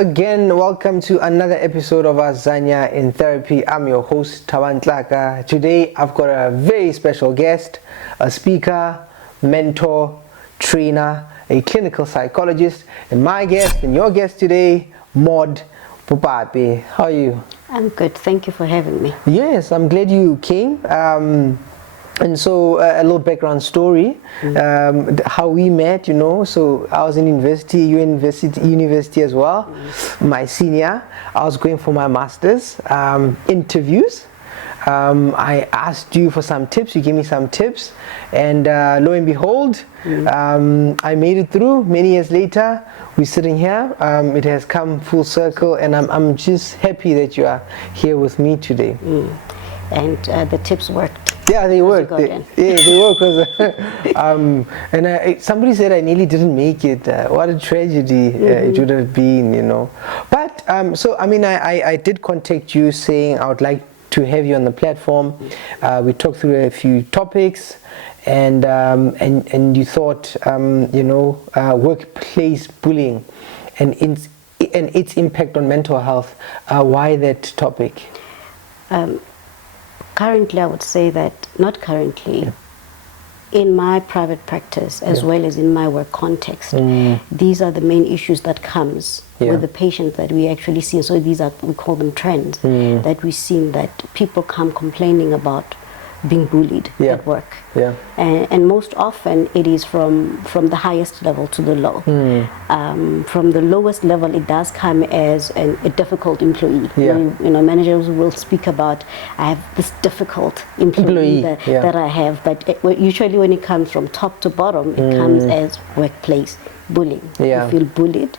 again, welcome to another episode of Azania in Therapy. I'm your host, Tlaka. Today, I've got a very special guest, a speaker, mentor, trainer, a clinical psychologist, and my guest and your guest today, Bopape. How are you? I'm good. Thank you for having me. Yes, I'm glad you came. And so a little background story, how we met, so I was in university, you in university as well, my senior. I was going for my master's interviews. I asked you for some tips, you gave me some tips, and lo and behold, I made it through. Many years later, we're sitting here. It has come full circle, and I'm just happy that you are here with me today. And the tips worked. Yeah, they work. They work. And somebody said I nearly didn't make it. What a tragedy it would have been, But so I mean, I did contact you saying I would like to have you on the platform. We talked through a few topics, and you thought, workplace bullying and its impact on mental health. Why that topic? Currently, I would say that, not currently, in my private practice as well as in my work context, these are the main issues that comes with the patients that we actually see. So these are, we call them trends, that we see that people come complaining about being bullied at work. And most often it is from the highest level to the low. From the lowest level, it does come as a difficult employee. Managers will speak about, I have this difficult employee that I have, but usually when it comes from top to bottom, it comes as workplace bullying. You feel bullied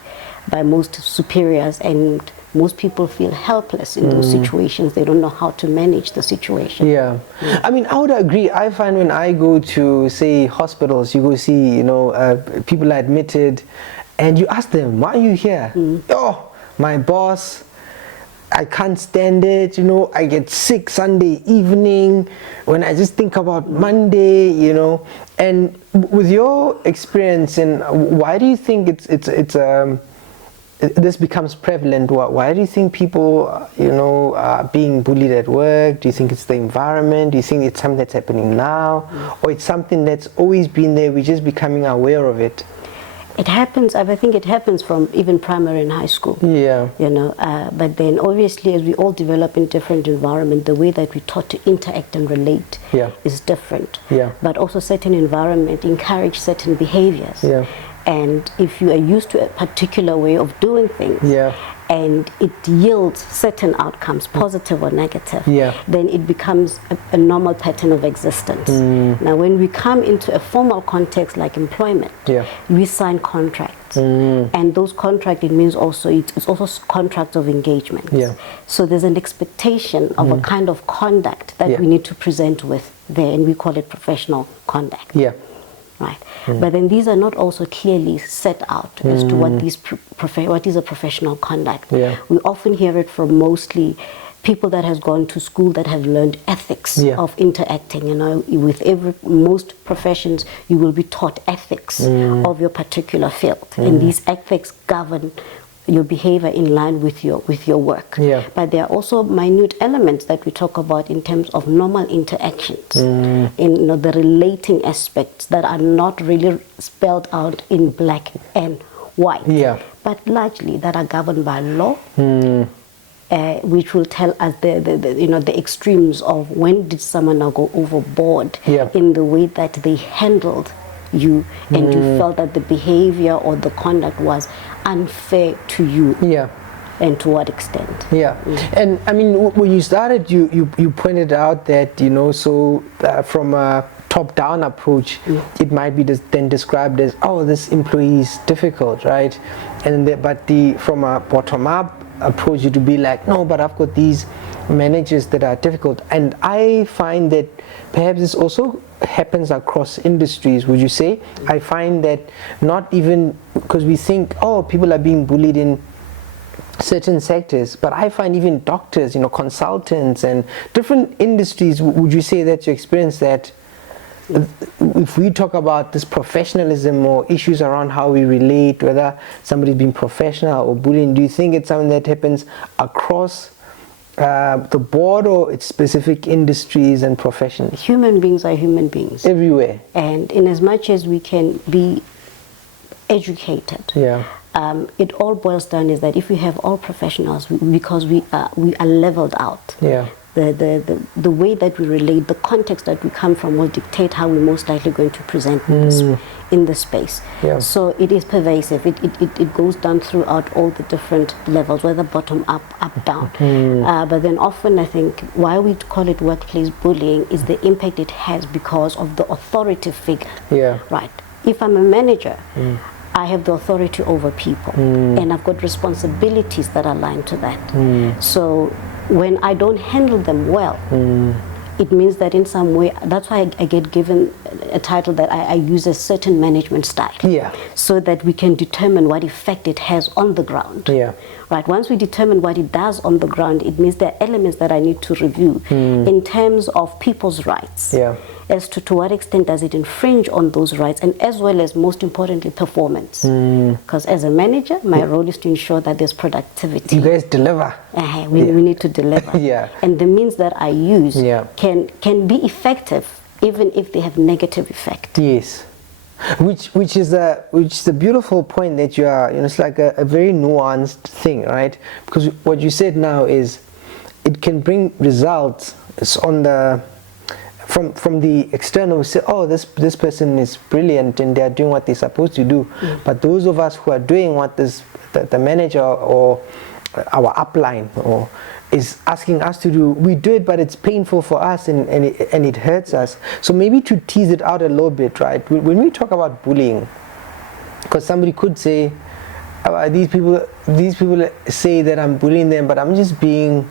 by most superiors, and most people feel helpless in those situations. They don't know how to manage the situation. I mean, I would agree. I find when I go to, say, hospitals, you go see, people are admitted, and you ask them, why are you here? Oh, my boss, I can't stand it, I get sick Sunday evening when I just think about Monday, And with your experience, and why do you think this becomes prevalent? Why do you think people, are being bullied at work? Do you think it's the environment? Do you think it's something that's happening now? Or it's something that's always been there, we're just becoming aware of it? It happens, I think it happens from even primary and high school. But then obviously as we all develop in different environments, the way that we're taught to interact and relate is different. But also certain environments encourage certain behaviors. And if you are used to a particular way of doing things, and it yields certain outcomes, positive or negative, then it becomes a normal pattern of existence. Now, when we come into a formal context like employment, we sign contracts, and those contracts, it means also it's also contracts of engagement. So there's an expectation of a kind of conduct that we need to present with there, and we call it professional conduct. Right. But then these are not also clearly set out as to what what is a professional conduct. We often hear it from mostly people that has gone to school that have learned ethics of interacting. With most professions, you will be taught ethics of your particular field, and these ethics govern your behavior in line with your work. But there are also minute elements that we talk about in terms of normal interactions, in the relating aspects that are not really spelled out in black and white, but largely that are governed by law, which will tell us the extremes of when did someone now go overboard in the way that they handled you, and you felt that the behavior or the conduct was unfair to you, and to what extent. And I mean, when you started, you pointed out that from a top-down approach, it might be then described as, oh, this employee is difficult, right? And from a bottom-up approach, it would be like, no, but I've got these managers that are difficult. And I find that perhaps this also happens across industries, would you say? I find that not even because we think, oh, people are being bullied in certain sectors, but I find even doctors, consultants and different industries, would you say that you experience that if we talk about this professionalism or issues around how we relate, whether somebody's being professional or bullying, do you think it's something that happens across the board, or it's specific industries and professions? Human beings are human beings. Everywhere. And in as much as we can be educated, it all boils down is that if we have all professionals, because we are leveled out. The way that we relate, the context that we come from will dictate how we're most likely going to present in the space. So it is pervasive. It goes down throughout all the different levels, whether bottom up, up down. But then often I think why we call it workplace bullying is the impact it has because of the authoritative figure. Right. If I'm a manager, I have the authority over people, and I've got responsibilities that are aligned to that. So when I don't handle them well, it means that in some way, that's why I get given a title that I use a certain management style. So that we can determine what effect it has on the ground. Right. Once we determine what it does on the ground, it means there are elements that I need to review in terms of people's rights. As to what extent does it infringe on those rights, and as well as, most importantly, performance. Because as a manager, my role is to ensure that there's productivity. You guys deliver. We need to deliver. And the means that I use can be effective even if they have negative effect. Which is a beautiful point that you are, it's like a very nuanced thing, right? Because what you said now is it can bring results. It's on the from the external, we say, oh, this person is brilliant and they are doing what they're supposed to do. But those of us who are doing what the manager or our upline or is asking us to do, we do it, but it's painful for us and it hurts us. So maybe to tease it out a little bit, right? When we talk about bullying, because somebody could say, these people say that I'm bullying them, but I'm just being,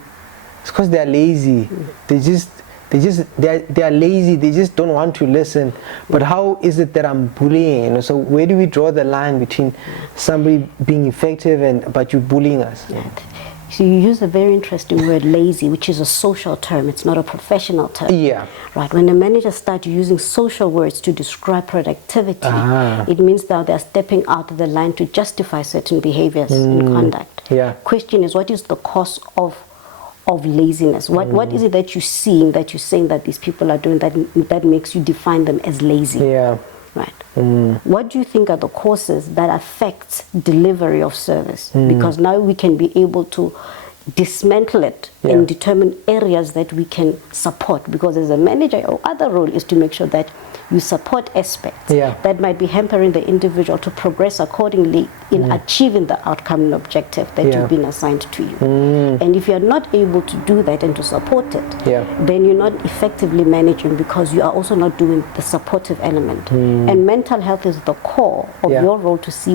it's because they're lazy. They are lazy, they just don't want to listen. But how is it that I'm bullying? So where do we draw the line between somebody being effective but you bullying us? So you use a very interesting word, lazy, which is a social term. It's not a professional term. Right. When the managers start using social words to describe productivity, it means that they're stepping out of the line to justify certain behaviors and conduct. Question is, what is the cause of laziness? What is it that you're seeing, that you're saying that these people are doing that makes you define them as lazy? Right. What do you think are the causes that affect delivery of service? Because now we can be able to dismantle it and determine areas that we can support. Because as a manager, your other role is to make sure that you support aspects that might be hampering the individual to progress accordingly in achieving the outcome and objective that you've been assigned to you. And if you're not able to do that and to support it, then you're not effectively managing, because you are also not doing the supportive element. And mental health is the core of your role to see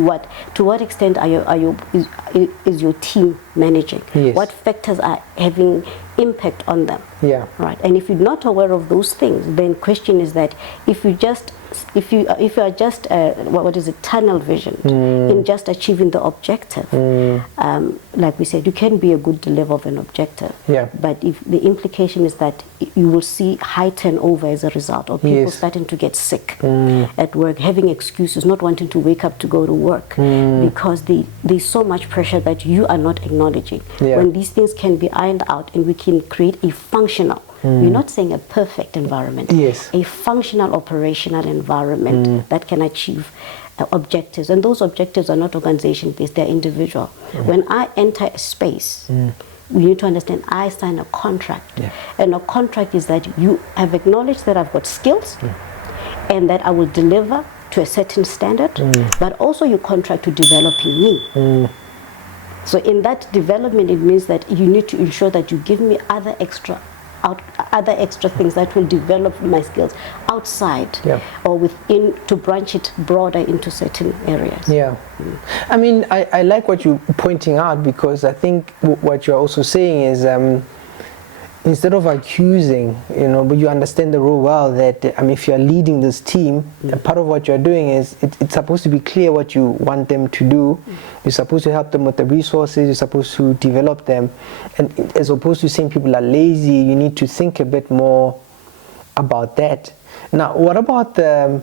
to what extent is your team managing? What factors are having impact on them? Right. And if you're not aware of those things, then question is that if you are just what is it, tunnel vision in just achieving the objective, like we said, you can be a good deliverer of an objective, but if the implication is that you will see high turnover as a result, or people starting to get sick at work, having excuses, not wanting to wake up to go to work because there's so much pressure that you are not acknowledging. When these things can be ironed out and we can create a functional, we're not saying a perfect environment, a functional operational environment that can achieve objectives. And those objectives are not organization based, they're individual. When I enter a space, we need to understand I sign a contract. And a contract is that you have acknowledged that I've got skills and that I will deliver to a certain standard, but also you contract to developing me. So in that development, it means that you need to ensure that you give me other extra things that will develop my skills outside or within, to branch it broader into certain areas. I mean, I like what you're pointing out, because I think what you're also saying is instead of accusing, but you understand the role well, that if you're leading this team, part of what you're doing is it's supposed to be clear what you want them to do. You're supposed to help them with the resources, you're supposed to develop them, and as opposed to saying people are lazy, you need to think a bit more about that. Now, what about the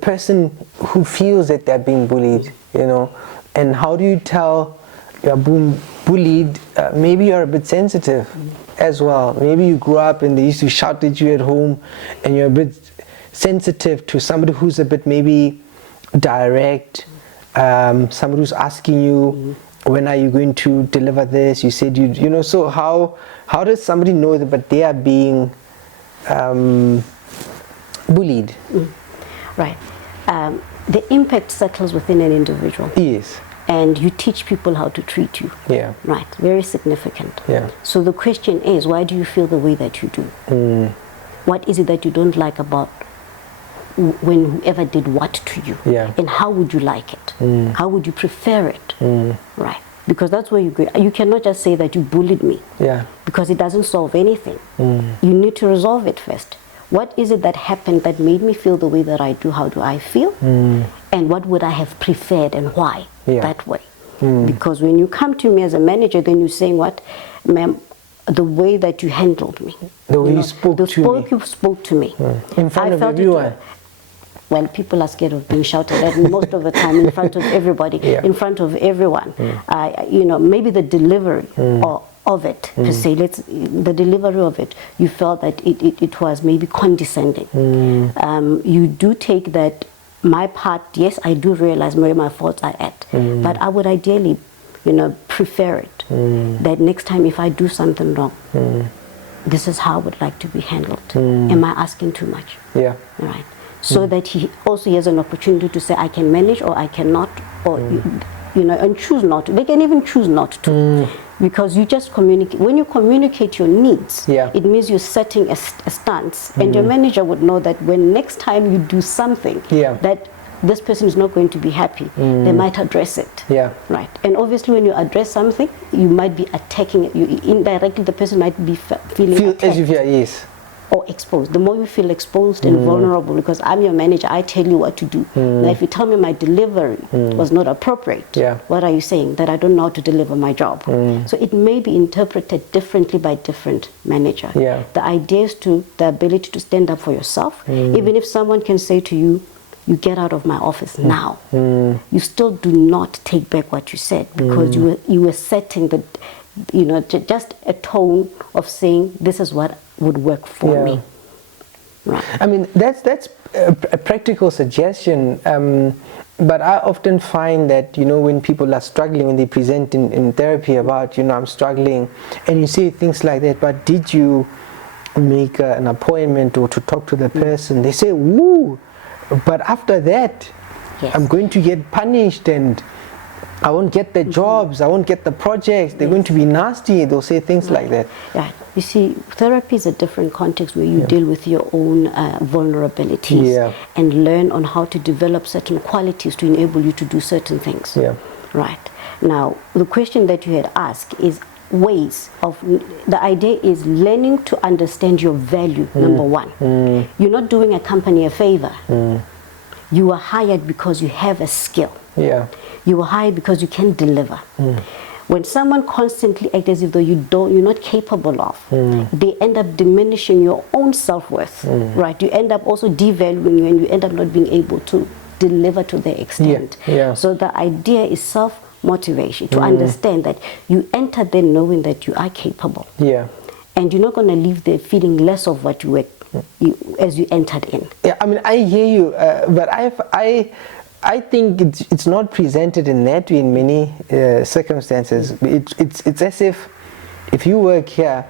person who feels that they're being bullied, you know, and how do you tell you're being bullied? Maybe you're a bit sensitive as well. Maybe you grew up and they used to shout at you at home and you're a bit sensitive to somebody who's a bit maybe direct, somebody who's asking you, when are you going to deliver this? You said you know, so how does somebody know that but they are being bullied? Right. The impact settles within an individual. Yes. And you teach people how to treat you. Yeah. Right. Very significant. Yeah. So the question is, why do you feel the way that you do? What is it that you don't like about when whoever did what to you? Yeah. And how would you like it? How would you prefer it? Right. Because that's where you go. You cannot just say that you bullied me. Yeah. Because it doesn't solve anything. You need to resolve it first. What is it that happened that made me feel the way that I do? How do I feel? And what would I have preferred and why that way? Because when you come to me as a manager, then you're saying, what, ma'am, the way that you handled me. The way you spoke to me. In front of everyone. Well, people are scared of being shouted at most of the time in front of everybody, in front of everyone. You know, maybe the delivery of it, per se, the delivery of it, you felt that it was maybe condescending. You do take that, my part, yes, I do realize where my faults are at, but I would ideally, you know, prefer it, that next time if I do something wrong, this is how I would like to be handled. Am I asking too much? Yeah. Right. So that he also has an opportunity to say, I can manage or I cannot, or you know, and choose not to. They can even choose not to, because you just communicate. When you communicate your needs, it means you're setting a stance, and your manager would know that when next time you do something that this person is not going to be happy, they might address it. Right. And obviously, when you address something, you might be attacking it. You indirectly, the person might be feeling attacked. As if yes. Or exposed. The more you feel exposed and vulnerable, because I'm your manager, I tell you what to do. Now, if you tell me my delivery was not appropriate, what are you saying? That I don't know how to deliver my job. So it may be interpreted differently by different manager. The idea is the ability to stand up for yourself. Even if someone can say to you, you get out of my office now, you still do not take back what you said, because you were setting the, you know, just a tone of saying, this is what would work for me. Right. I mean, that's a practical suggestion, but I often find that, you know, when people are struggling, when they present in therapy about, you know, I'm struggling, and you say things like that, but did you make an appointment or to talk to the person? They say, woo, but after that, I'm going to get punished and I won't get the jobs, I won't get the projects, they're going to be nasty, they'll say things like that. Right. You see, therapy is a different context where you deal with your own vulnerabilities and learn on how to develop certain qualities to enable you to do certain things. Right. Now, the question that you had asked is ways of, the idea is learning to understand your value, number one. You're not doing a company a favor. You are hired because you have a skill. You are hired because you can deliver. When someone constantly acts as if though you're not capable of, they end up diminishing your own self-worth, right? You end up also devaluing you, and you end up not being able to deliver to their extent. So the idea is self-motivation, to understand that you enter there knowing that you are capable. And you're not going to leave there feeling less of what you were as you entered in. I mean, I hear you, but I think it's not presented in that way in many circumstances. It's as if you work here,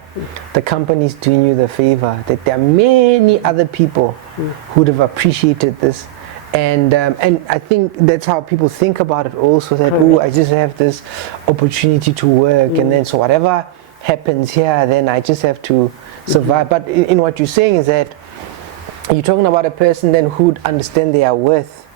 the company's doing you the favor, that there are many other people who would have appreciated this. And I think that's how people think about it also, that, oh, I just have this opportunity to work, and then so whatever happens here, then I just have to survive. But in what you're saying is that you're talking about a person then who would understand their worth.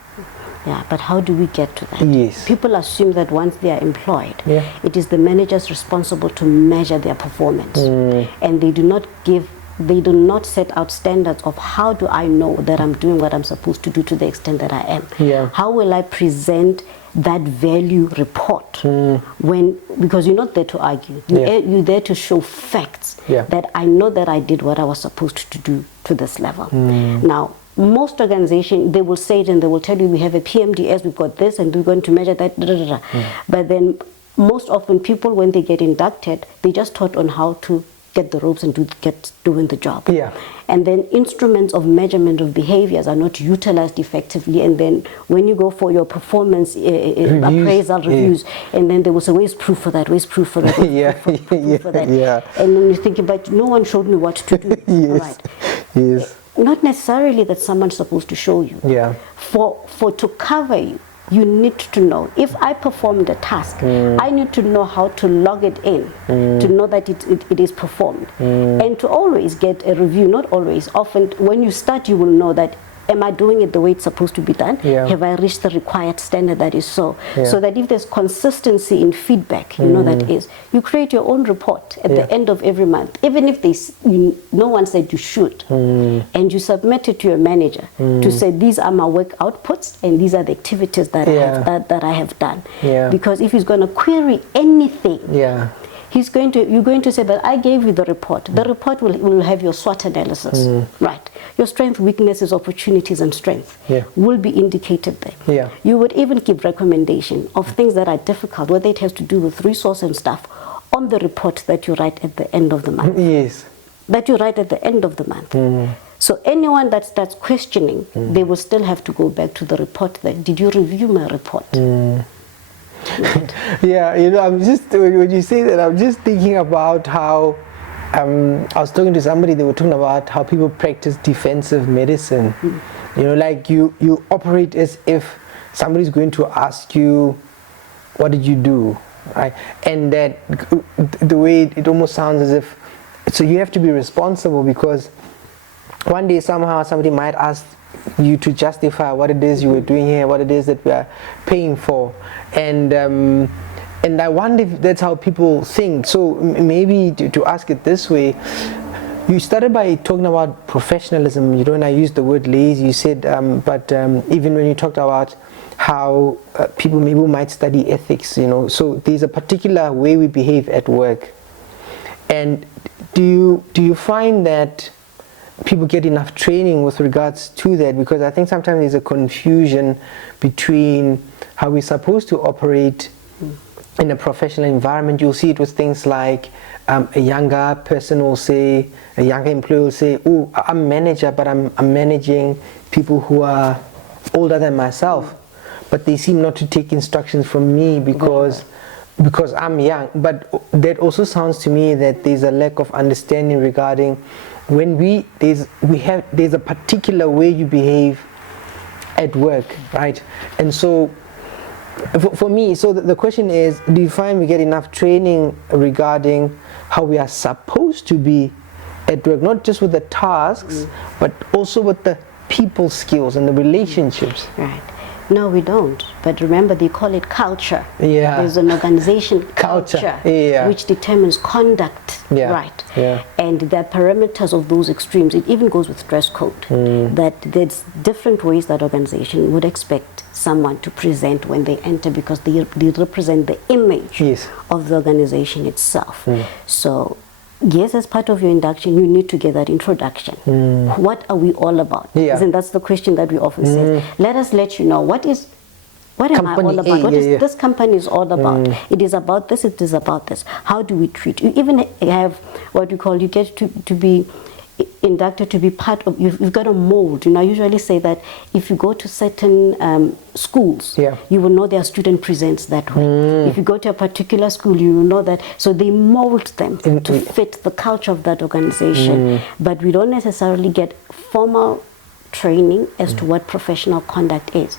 But how do we get to that? People assume that once they are employed, it is the managers responsible to measure their performance, and they do not set out standards of how do I know that I'm doing what I'm supposed to do to the extent that I am. How will I present that value report because you're not there to argue. You're there to show facts that I know that I did what I was supposed to do to this level. Now, most organizations, they will say it and they will tell you, we have a PMDS, we've got this, and we're going to measure that. But then most often people, when they get inducted, they just taught on how to get the ropes and get doing the job. And then instruments of measurement of behaviors are not utilized effectively. And then when you go for your performance appraisal reviews, and then they will say, where's proof for that? Where's proof for that? Proof for that? And then you think, but no one showed me what to do. Not necessarily that someone's supposed to show you. For to cover you, you need to know. If I performed a task, I need to know how to log it in, to know that it is performed. And to always get a review, not always, often when you start you will know that, am I doing it the way it's supposed to be done? Have I reached the required standard that is so? So that if there's consistency in feedback, you know that is. You create your own report at the end of every month, even if no one said you should. And you submit it to your manager to say, these are my work outputs and these are the activities that, I have done. Because if he's going to query anything, you're going to say, but I gave you the report. The report will have your SWOT analysis, right? Your strengths, weaknesses, opportunities, and strengths will be indicated there. You would even give recommendation of things that are difficult, whether it has to do with resource and stuff, on the report that you write at the end of the month. That you write at the end of the month. So anyone that starts questioning, they will still have to go back to the report. Did you review my report? I'm just, when you say that, I'm just thinking about how I was talking to somebody, they were talking about how people practice defensive medicine. Like you operate as if somebody's going to ask you, what did you do? Right? And that the way it almost sounds as if, so you have to be responsible, because one day somehow somebody might ask you to justify what it is you were doing here, what it is that we are paying for. And I wonder if that's how people think. So maybe to ask it this way, you started by talking about professionalism. You don't I used the word lazy, you said, but even when you talked about how people maybe might study ethics, so there's a particular way we behave at work. And do you find that people get enough training with regards to that? Because I think sometimes there's a confusion between how we're supposed to operate in a professional environment. You'll see it with things like a younger person will say, a younger employee will say, oh, I'm a manager, but I'm managing people who are older than myself, but they seem not to take instructions from me because I'm young. But that also sounds to me that there's a lack of understanding regarding when there's a particular way you behave at work, right? And so for me, so the question is, do you find we get enough training regarding how we are supposed to be at work, not just with the tasks, but also with the people skills and the relationships? Right. No, we don't. But remember, they call it culture. There's an organization culture which determines conduct, right? And the parameters of those extremes. It even goes with dress code. That there's different ways that organization would expect someone to present when they enter, because they represent the image of the organization itself. So yes, as part of your induction, you need to get that introduction. What are we all about? And that's the question that we often say. Let us let you know what am I all about? What is this company is all about? It is about this, it is about this. How do we treat you? Even have what you call, you get to be inducted to be part of, you've got a mold. I usually say that if you go to certain schools, you will know their student presents that way. If you go to a particular school, you will know that. So they mold them to fit the culture of that organization. But we don't necessarily get formal training as to what professional conduct is.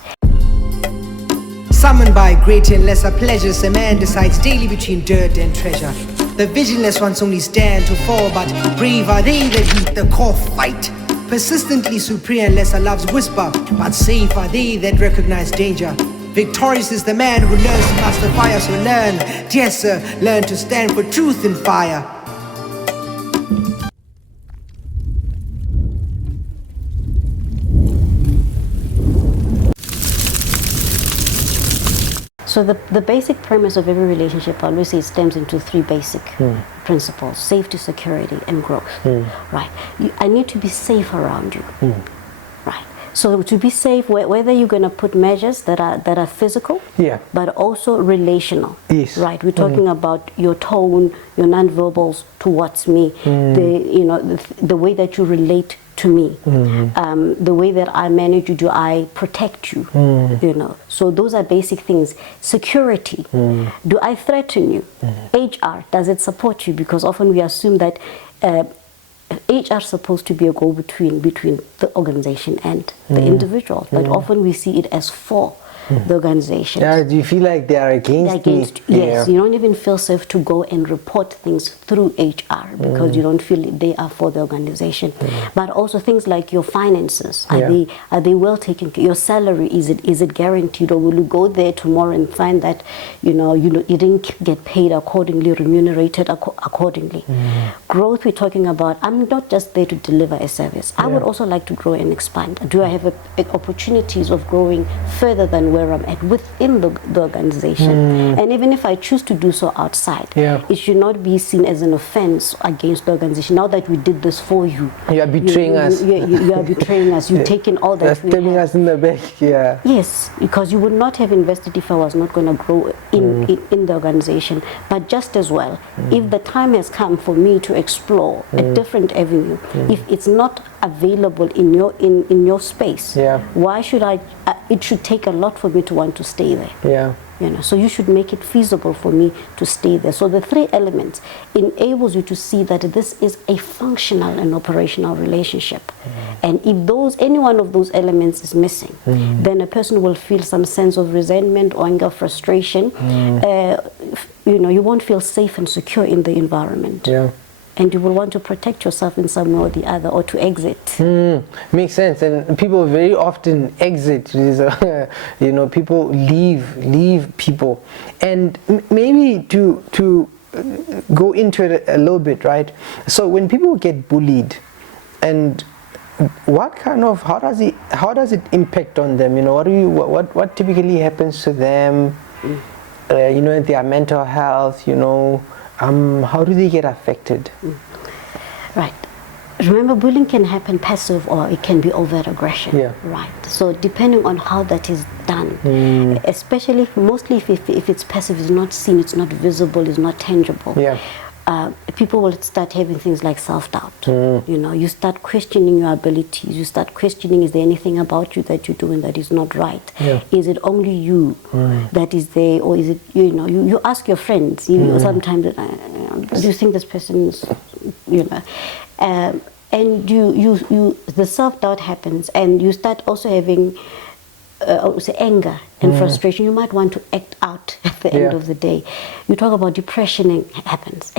Summoned by greater and lesser pleasures, a man decides daily between dirt and treasure. The vigilant ones only stand to fall, but brave are they that heed the call fight. Persistently superior and lesser loves whisper, but safe are they that recognize danger. Victorious is the man who learns to master fire, so learn, dear sir, learn to stand for truth in fire. So the basic premise of every relationship, I always say, stems into three basic principles: safety, security, and growth. Right? I need to be safe around you. Right? So to be safe, whether you're going to put measures that are physical, but also relational. Yes. Right? We're talking about your tone, your nonverbals towards me, the way that you relate to me, the way that I manage you, do I protect you? So those are basic things. Security, do I threaten you? HR, does it support you? Because often we assume that HR is supposed to be a go-between between the organization and the individual, but often we see it as for the organization. Yeah, do you feel like they are against me? Yes, you don't even feel safe to go and report things through HR because you don't feel they are for the organization. But also things like your finances, are they well taken care? Your salary, is it guaranteed, or will you go there tomorrow and find that you didn't get paid accordingly, remunerated accordingly? Growth, we're talking about, I'm not just there to deliver a service. I would also like to grow and expand. Do I have opportunities of growing further than where I'm at within the organization? And even if I choose to do so outside, it should not be seen as an offense against the organization. Now that we did this for you, you are betraying us. You are betraying us. You're taking all that. You're stabbing us in the back. Yes, because you would not have invested if I was not going to grow in the organization. But just as well, if the time has come for me to explore a different avenue, if it's not available in your space, why should I? It should take a lot for me to want to stay there. So you should make it feasible for me to stay there. So the three elements enables you to see that this is a functional and operational relationship. And if any one of those elements is missing, then a person will feel some sense of resentment, anger, frustration. You won't feel safe and secure in the environment. And you will want to protect yourself in some way or the other, or to exit. Makes sense. And people very often exit. People leave people. And maybe to go into it a little bit, right? So when people get bullied, and how does it impact on them? What typically happens to them? Their mental health, how do they get affected? Right. Remember, bullying can happen passive or it can be overt aggression. Right. So depending on how that is done, especially mostly if it's passive, it's not seen, it's not visible, it's not tangible. People will start having things like self-doubt. You start questioning your abilities. You start questioning, is there anything about you that you're doing that is not right? Is it only you that is there, or is it, you ask your friends, sometimes, do you think this person is, and the self-doubt happens, and you start also having anger and frustration. You might want to act out at the end of the day. You talk about depression happens,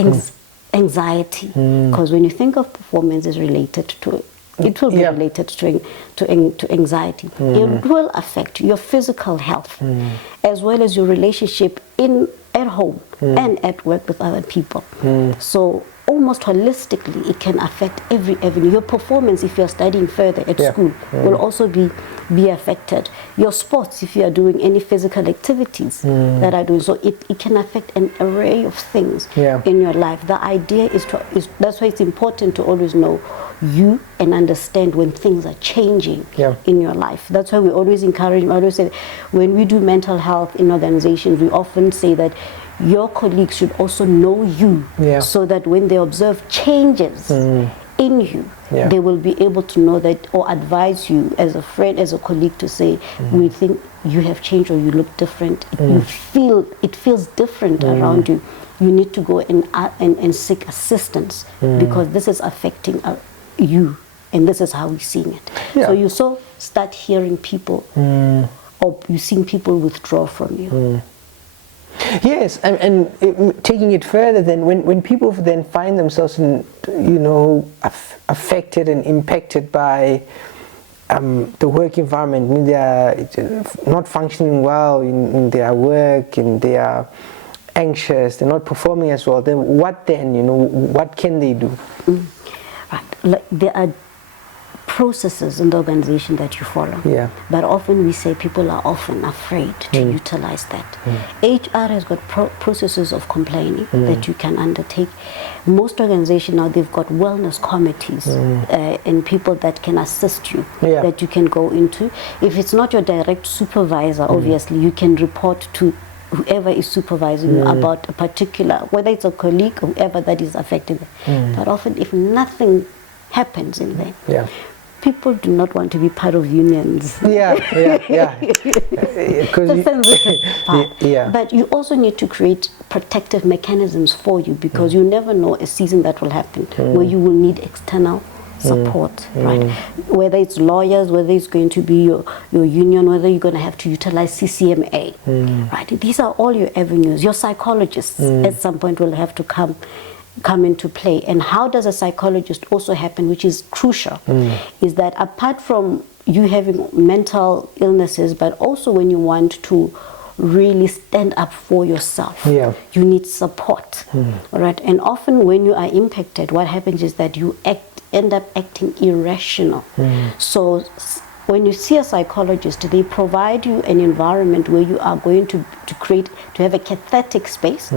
anxiety, because when you think of performance is related to it will be related to anxiety. It will affect your physical health as well as your relationship at home and at work with other people. So almost holistically, it can affect every avenue. Your performance, if you're studying further at school, will also be affected. Your sports, if you are doing any physical activities that are doing, so it can affect an array of things in your life. The idea is that's why it's important to always know you and understand when things are changing in your life. That's why we always encourage, I always say, when we do mental health in organizations, we often say that your colleagues should also know you, so that when they observe changes in you, they will be able to know that, or advise you as a friend, as a colleague, to say, we think you have changed, or you look different, it feels different around you. You need to go and seek assistance because this is affecting you, and this is how we're seeing it. So you start hearing people, or you're seeing people withdraw from you. Yes, and taking it further, then when people then find themselves affected and impacted by the work environment, when they are not functioning well in their work, and they are anxious, they're not performing as well, then what can they do? Right. There are processes in the organization that you follow. Yeah. But often we say people are often afraid to utilize that. HR has got processes of complaining that you can undertake. Most organizations now, they've got wellness committees and people that can assist you, that you can go into. If it's not your direct supervisor, obviously, you can report to whoever is supervising you about a particular, whether it's a colleague or whoever that is affected. But often, if nothing happens in there, people do not want to be part of unions. But you also need to create protective mechanisms for you, because you never know a season that will happen where you will need external support, right? Whether it's lawyers, whether it's going to be your union, whether you're going to have to utilize CCMA, right? These are all your avenues. Your psychologists at some point will have to come into play. And how does a psychologist also happen, which is crucial, is that apart from you having mental illnesses, but also when you want to really stand up for yourself, you need support, right? And often when you are impacted, what happens is that you end up acting irrational. So when you see a psychologist, they provide you an environment where you are going to have a cathartic space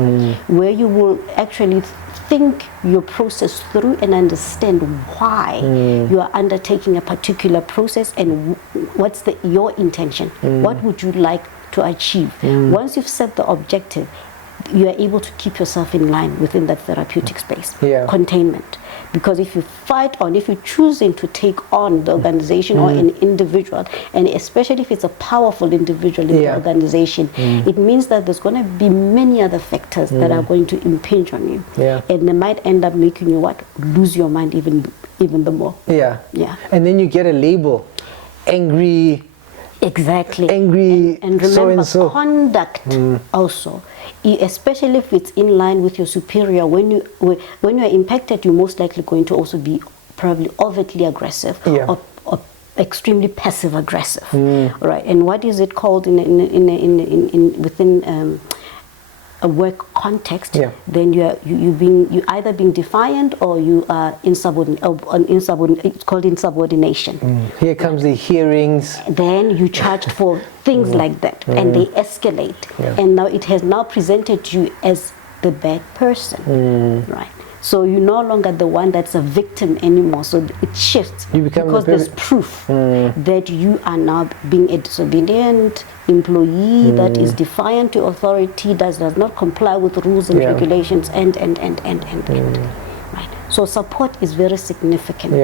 where you will actually think your process through and understand why you are undertaking a particular process and what's your intention. What would you like to achieve? Once you've set the objective, you are able to keep yourself in line within that therapeutic space. Containment. Because if you if you're choosing to take on the organization or an individual, and especially if it's a powerful individual in the organization, it means that there's going to be many other factors that are going to impinge on you. And they might end up making you lose your mind even the more. And then you get a label, angry. Exactly. Angry, and remember, conduct also, especially if it's in line with your superior. When you are impacted, you're most likely going to also be probably overtly aggressive or extremely passive aggressive, right? And what is it called within a work context? Then you either being defiant or you are insubordinate. It's called insubordination. Here comes the hearings. Then you charged for things like that, and they escalate. And now it has now presented you as the bad person, right? So you're no longer the one that's a victim anymore. So it shifts because there's proof that you are now being a disobedient employee that is defiant to authority, does not comply with rules and regulations, and. Right. So support is very significant.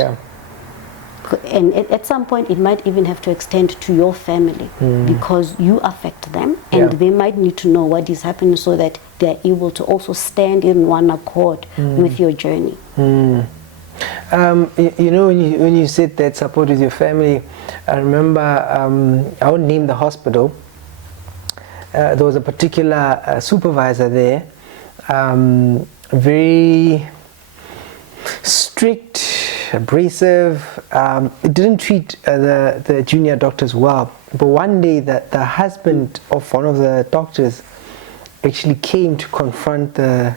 And at some point, it might even have to extend to your family because you affect them, and they might need to know what is happening so that they're able to also stand in one accord with your journey. You know, when you said that support with your family, I remember, I won't name the hospital, there was a particular supervisor there, very strict, abrasive. It didn't treat the junior doctors well. But one day the husband of one of the doctors actually came to confront the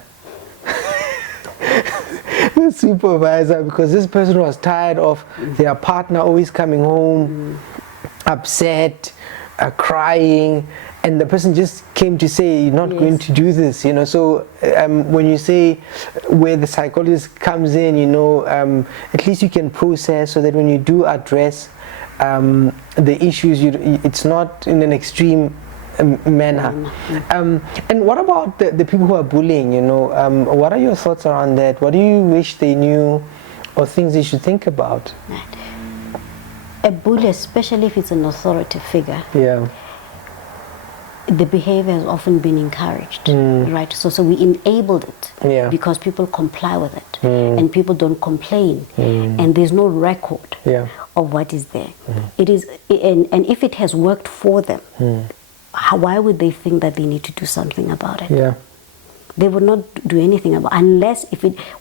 supervisor, because this person was tired of their partner always coming home upset, crying, and the person just came to say, you're not going to do this, you know. So when you say where the psychologist comes in, you know, at least you can process so that when you do address the issues, it's not in an extreme manner. And what about the people who are bullying, you know? What are your thoughts around that? What do you wish they knew, or things they should think about? A bully, especially if it's an authority figure, the behavior has often been encouraged, right? So we enabled it because people comply with it, and people don't complain, and there's no record of what is there. It is, and if it has worked for them, why would they think that they need to do something about it? They would not do anything about it, unless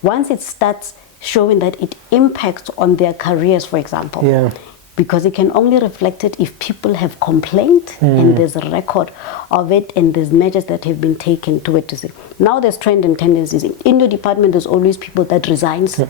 once it starts showing that it impacts on their careers, for example. because it can only reflect it if people have complained and there's a record of it and there's measures that have been taken to it to say. Now there's trend and tendencies. In your department, there's always people that resigns.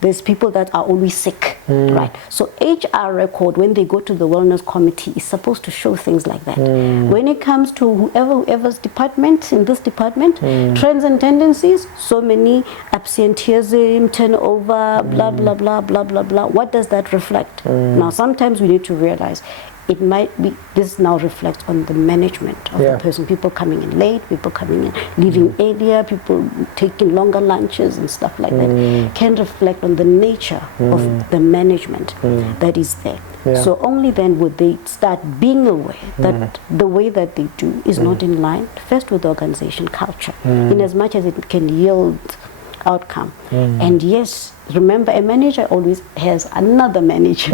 There's people that are always sick, right? So HR record, when they go to the wellness committee, is supposed to show things like that. When it comes to whoever's department, in this department, trends and tendencies, so many absenteeism, turnover, blah, blah, blah, blah, blah, blah. What does that reflect? Now, sometimes we need to realize it might be, this now reflects on the management of the person. People coming in late, people coming in, leaving earlier, people taking longer lunches and stuff like that, can reflect on the nature of the management that is there. So only then would they start being aware that the way that they do is not in line, first with the organization culture, in as much as it can yield outcome. And yes, remember, a manager always has another manager.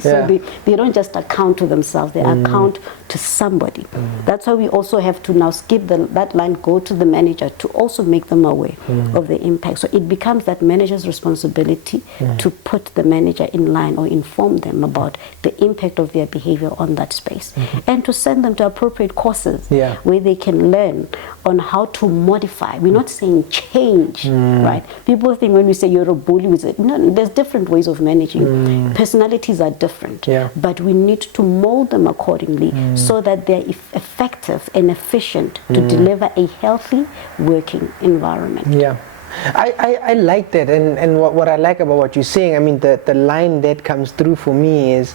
So they don't just account to themselves, they account to somebody. That's why we also have to now skip that line, go to the manager to also make them aware of the impact. So it becomes that manager's responsibility to put the manager in line or inform them about the impact of their behavior on that space, and to send them to appropriate courses where they can learn on how to modify. We're not saying change, right? People think when we say you're a bully, we say, no, there's different ways of managing. Personalities are different, but we need to mold them accordingly so that they're effective and efficient to deliver a healthy working environment. I like that, and what I like about what you're saying, I mean, the line that comes through for me is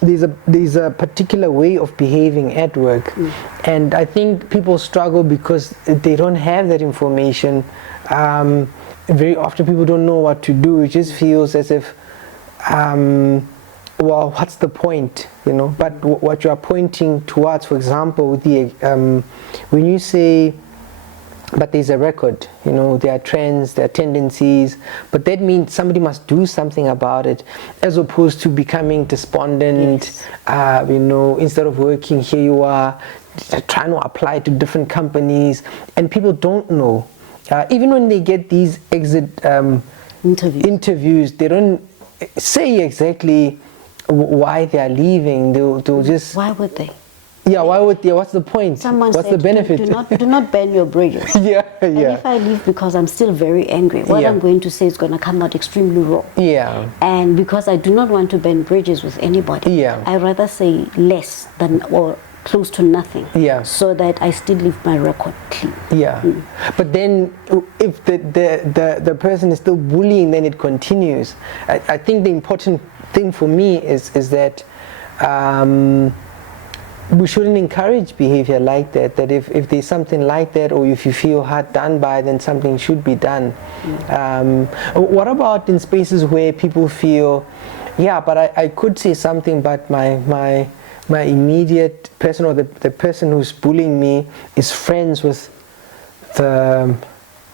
there's a particular way of behaving at work, and I think people struggle because they don't have that information. Very often people don't know what to do. It just feels as if, well, what's the point, you know? But what you are pointing towards, for example, with the when you say, but there's a record, you know, there are trends, there are tendencies, but that means somebody must do something about it, as opposed to becoming despondent. You know, instead of working, here you are trying to apply to different companies, and people don't know. Even when they get these exit interviews, they don't say exactly why they are leaving. They'll just... Why would they? Yeah, why would they? What's the point? Someone What's said, the benefit? Do not burn your bridges. And if I leave because I'm still very angry, what I'm going to say is going to come out extremely raw. And because I do not want to burn bridges with anybody, I rather say less than or close to nothing, so that I still leave my record clean. But then if the person is still bullying, then it continues. I think the important thing for me is that we shouldn't encourage behavior like that, that if there's something like that, or if you feel hard done by, then something should be done. What about in spaces where people feel, but I could say something, but my immediate person, or the person who's bullying me, is friends with the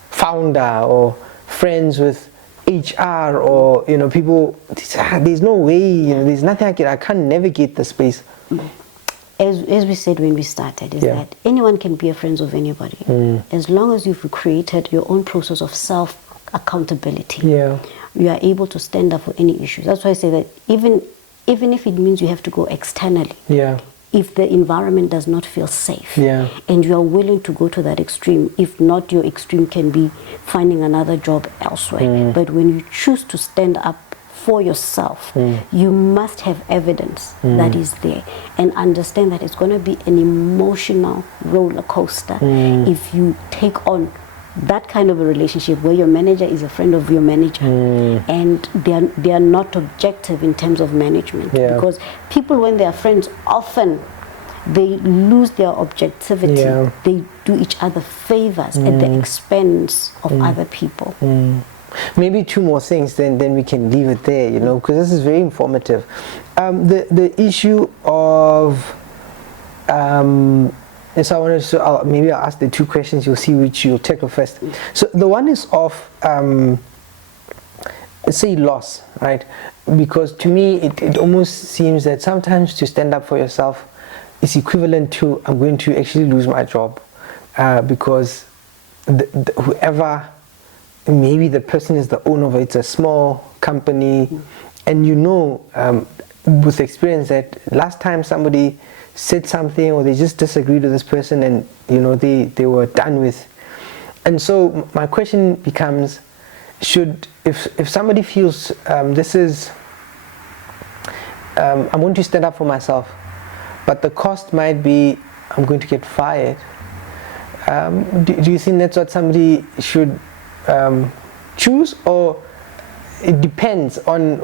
founder, or friends with HR, or, you know, people, there's no way, you know, there's nothing I can't navigate the space. As we said when we started, is that anyone can be a friend of anybody, as long as you've created your own process of self-accountability. You are able to stand up for any issues. That's why I say that even if it means you have to go externally, if the environment does not feel safe, and you are willing to go to that extreme, if not, your extreme can be finding another job elsewhere. But when you choose to stand up for yourself, you must have evidence that is there, and understand that it's going to be an emotional roller coaster if you take on that kind of a relationship where your manager is a friend of your manager, and they are not objective in terms of management, because people, when they are friends, often they lose their objectivity. They do each other favors at the expense of other people. Maybe two more things, then we can leave it there, you know, because this is very informative. The issue of and so I wanted to, maybe I'll ask the two questions, you'll see which you'll tackle first. So the one is of, say, loss, right? Because to me, it almost seems that sometimes to stand up for yourself is equivalent to, I'm going to actually lose my job, because whoever, maybe the person is the owner of it, it's a small company, and you know, with experience that last time somebody said something or they just disagreed with this person and they were done with. And so my question becomes, if somebody feels I'm going to stand up for myself, but the cost might be I'm going to get fired, do you think that's what somebody should choose, or it depends on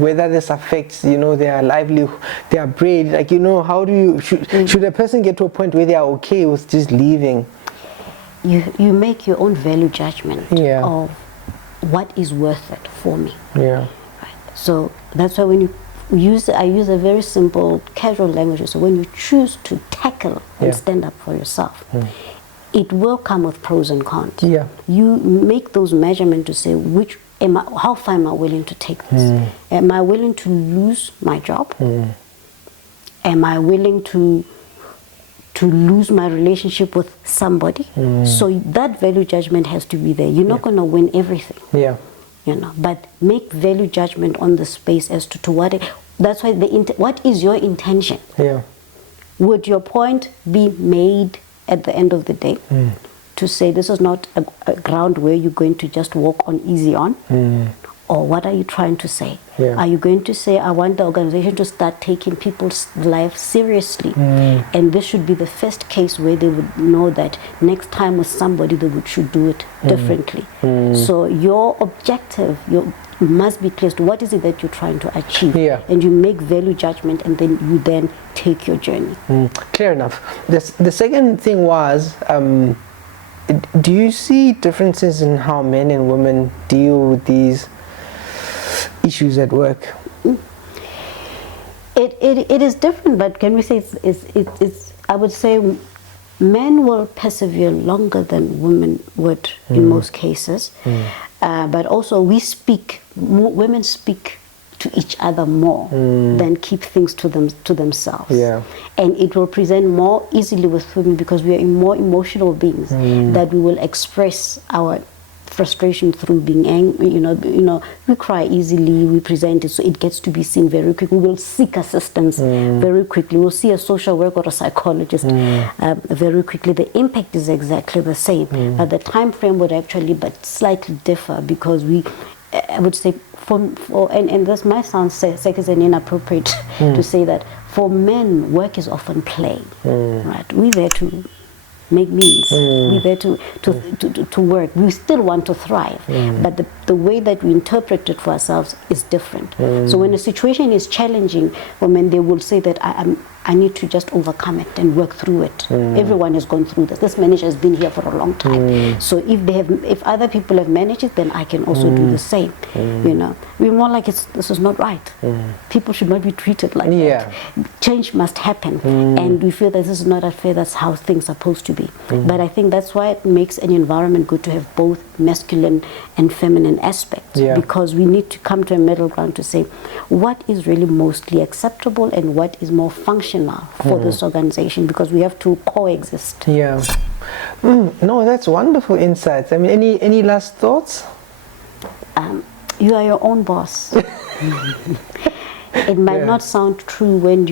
whether this affects their livelihood, their bread, how do you should a person get to a point where they are okay with just leaving? You make your own value judgment of what is worth it for me. Yeah. Right. So that's why when you I use a very simple, casual language. So when you choose to tackle and stand up for yourself, it will come with pros and cons. Yeah. You make those measurements to say how far am I willing to take this? Am I willing to lose my job? Am I willing to lose my relationship with somebody? So that value judgment has to be there. You're not going to win everything. Yeah. But make value judgment on the space as to what that's why what is your intention? Yeah. Would your point be made at the end of the day to say this is not a ground where you're going to just walk on easy on? Or what are you trying to say? Yeah. Are you going to say, I want the organization to start taking people's lives seriously? And this should be the first case where they would know that next time with somebody, they should do it differently. So your objective, must be clear to what is it that you're trying to achieve. Yeah. And you make value judgment, and then you take your journey. Clear enough. The second thing was, do you see differences in how men and women deal with these issues at work? It is different, but can we say it's I would say men will persevere longer than women would in most cases, but also women speak to each other more than keep things to themselves. Yeah. And it will present more easily with women because we are more emotional beings, that we will express our frustration through being angry. We cry easily, we present it, so it gets to be seen very quickly. We will seek assistance very quickly. We'll see a social worker or a psychologist very quickly. The impact is exactly the same, but the time frame would actually but slightly differ, because I would say and this might sound inappropriate to say that for men, work is often play. Right? We're there to make means. We're there to work. We still want to thrive, but the way that we interpret it for ourselves is different. So when a situation is challenging for men, they will say that I need to just overcome it and work through it. Everyone has gone through this. This manager has been here for a long time. So if other people have managed it, then I can also do the same. We're more like this is not right. People should not be treated like that. Change must happen, and we feel that this is not fair. That's how things are supposed to be. But I think that's why it makes an environment good to have both masculine and feminine aspects, because we need to come to a middle ground to say what is really mostly acceptable and what is more functional for this organization, because we have to coexist. No, that's wonderful insights. I mean, any last thoughts? You are your own boss. It might not sound true when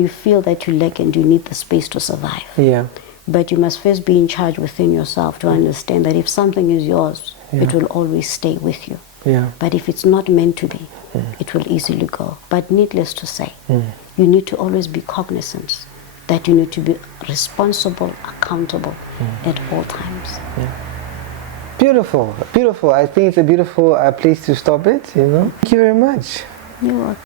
you feel that you lack and you need the space to survive. But you must first be in charge within yourself to understand that if something is yours, it will always stay with you. But if it's not meant to be, it will easily go. But needless to say, you need to always be cognizant that you need to be responsible, accountable at all times. Beautiful, beautiful. I think it's a beautiful place to stop it. Thank you very much. You're welcome.